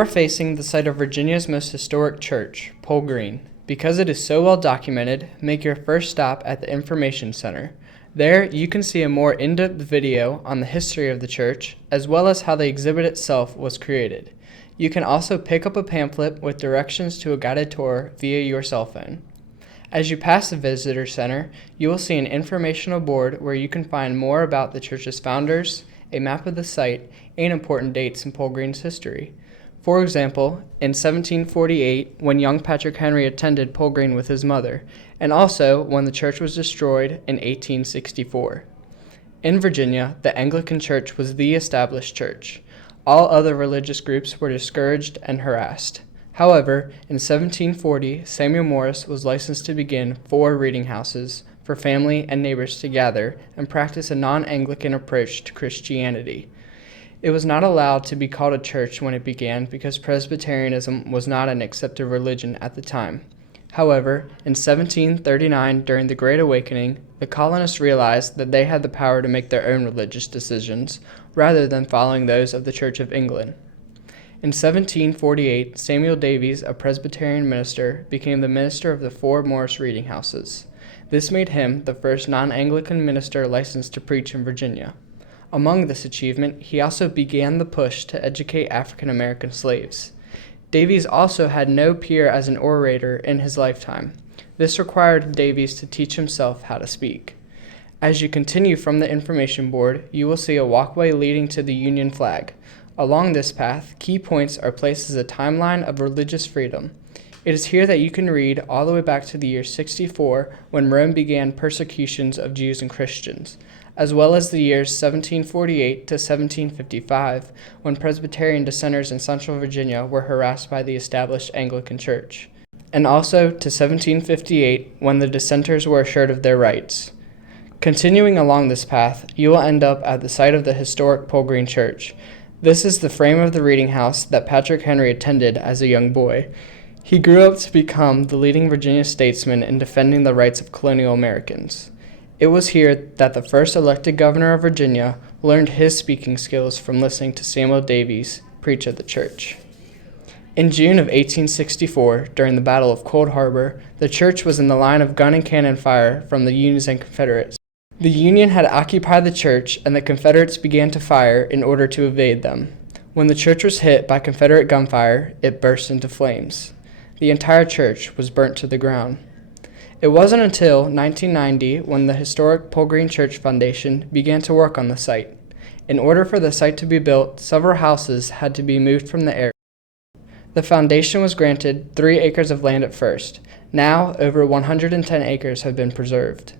are facing the site of Virginia's most historic church, Pole Green. Because it is so well documented, make your first stop at the Information Center. There, you can see a more in-depth video on the history of the church, as well as how the exhibit itself was created. You can also pick up a pamphlet with directions to a guided tour via your cell phone. As you pass the Visitor Center, you will see an informational board where you can find more about the church's founders, a map of the site, and important dates in Pole Green's history. For example, in 1748, when young Patrick Henry attended Pole Green with his mother, and also when the church was destroyed in 1864. In Virginia, the Anglican Church was the established church. All other religious groups were discouraged and harassed. However, in 1740, Samuel Morse was licensed to begin 4 reading houses for family and neighbors to gather and practice a non-Anglican approach to Christianity. It was not allowed to be called a church when it began because Presbyterianism was not an accepted religion at the time. However, in 1739, during the Great Awakening, the colonists realized that they had the power to make their own religious decisions, rather than following those of the Church of England. In 1748, Samuel Davies, a Presbyterian minister, became the minister of the 4 Morris reading houses. This made him the first non-Anglican minister licensed to preach in Virginia. Among this achievement, he also began the push to educate African American slaves. Davies also had no peer as an orator in his lifetime. This required Davies to teach himself how to speak. As you continue from the information board, you will see a walkway leading to the Union flag. Along this path, key points are placed as a timeline of religious freedom. It is here that you can read all the way back to the year 64, when Rome began persecutions of Jews and Christians, as well as the years 1748 to 1755, when Presbyterian dissenters in Central Virginia were harassed by the established Anglican Church, and also to 1758, when the dissenters were assured of their rights. Continuing along this path, you will end up at the site of the historic Pole Green Church. This is the frame of the reading house that Patrick Henry attended as a young boy. He grew up to become the leading Virginia statesman in defending the rights of colonial Americans. It was here that the first elected governor of Virginia learned his speaking skills from listening to Samuel Davies preach at the church. In June of 1864, during the Battle of Cold Harbor, the church was in the line of gun and cannon fire from the Union and Confederates. The Union had occupied the church, and the Confederates began to fire in order to evade them. When the church was hit by Confederate gunfire, it burst into flames. The entire church was burnt to the ground. It wasn't until 1990 when the historic Pole Green Church Foundation began to work on the site. In order for the site to be built, several houses had to be moved from the area. The foundation was granted 3 acres of land at first. Now, over 110 acres have been preserved.